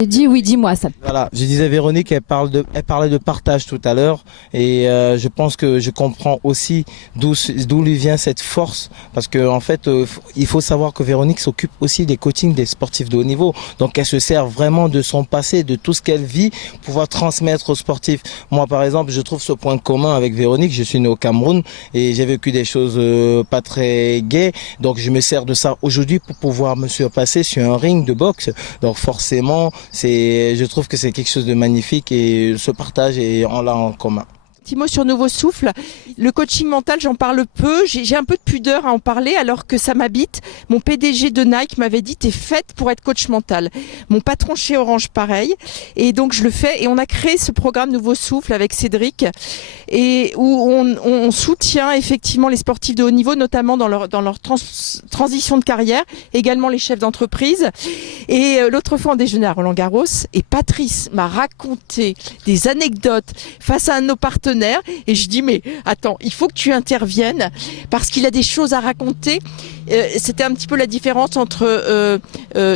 J'ai dit oui, dis-moi ça. Voilà, je disais Véronique, elle parlait de partage tout à l'heure et je pense que je comprends aussi d'où lui vient cette force parce que en fait, il faut savoir que Véronique s'occupe aussi des coachings des sportifs de haut niveau. Donc elle se sert vraiment de son passé, de tout ce qu'elle vit pour pouvoir transmettre aux sportifs. Moi par exemple, je trouve ce point commun avec Véronique, je suis né au Cameroun et j'ai vécu des choses pas très gaies. Donc je me sers de ça aujourd'hui pour pouvoir me surpasser sur un ring de boxe. Donc forcément, je trouve que c'est quelque chose de magnifique et ce partage et on l'a en commun. Petit mot sur Nouveau Souffle. Le coaching mental, j'en parle peu. J'ai un peu de pudeur à en parler alors que ça m'habite. Mon PDG de Nike m'avait dit t'es faite pour être coach mental. Mon patron chez Orange, pareil. Et donc je le fais. Et on a créé ce programme Nouveau Souffle avec Cédric et où on soutient effectivement les sportifs de haut niveau, notamment dans leur transition de carrière, également les chefs d'entreprise. Et l'autre fois, on déjeunait à Roland-Garros et Patrice m'a raconté des anecdotes face à un de nos partenaires. Et je dis mais attends, il faut que tu interviennes parce qu'il a des choses à raconter. C'était un petit peu la différence entre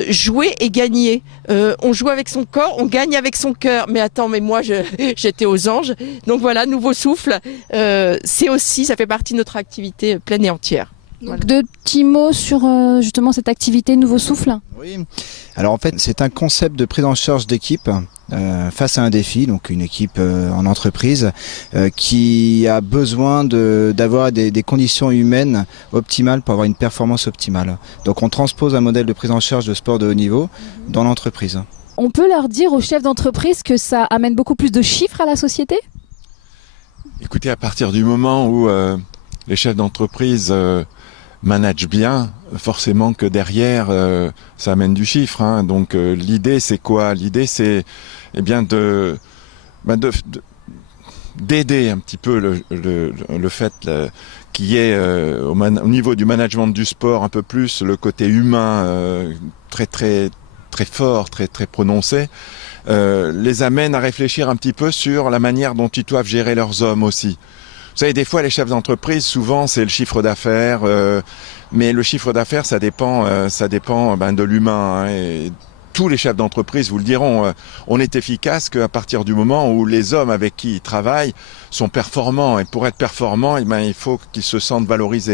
jouer et gagner. On joue avec son corps, on gagne avec son cœur. Mais attends, mais moi j'étais aux anges. Donc voilà, Nouveau Souffle, c'est aussi, ça fait partie de notre activité pleine et entière. Donc, voilà. Deux petits mots sur justement cette activité Nouveau Souffle. Oui, alors en fait c'est un concept de prise en charge d'équipe face à un défi, donc une équipe en entreprise qui a besoin d'avoir des conditions humaines optimales pour avoir une performance optimale. Donc on transpose un modèle de prise en charge de sport de haut niveau dans l'entreprise. On peut leur dire aux chefs d'entreprise que ça amène beaucoup plus de chiffres à la société ? Écoutez, à partir du moment où les chefs d'entreprise managent bien, forcément que derrière ça amène du chiffre, hein. Donc l'idée c'est quoi? L'idée c'est bien d'aider un petit peu le fait qu'il y ait au niveau du management du sport un peu plus le côté humain très très très fort, très très prononcé, les amène à réfléchir un petit peu sur la manière dont ils doivent gérer leurs hommes aussi. Vous savez, des fois, les chefs d'entreprise, souvent, c'est le chiffre d'affaires, mais le chiffre d'affaires, ça dépend de l'humain, hein, et tous les chefs d'entreprise vous le diront, on est efficace qu'à partir du moment où les hommes avec qui ils travaillent sont performants. Et pour être performants, il faut qu'ils se sentent valorisés.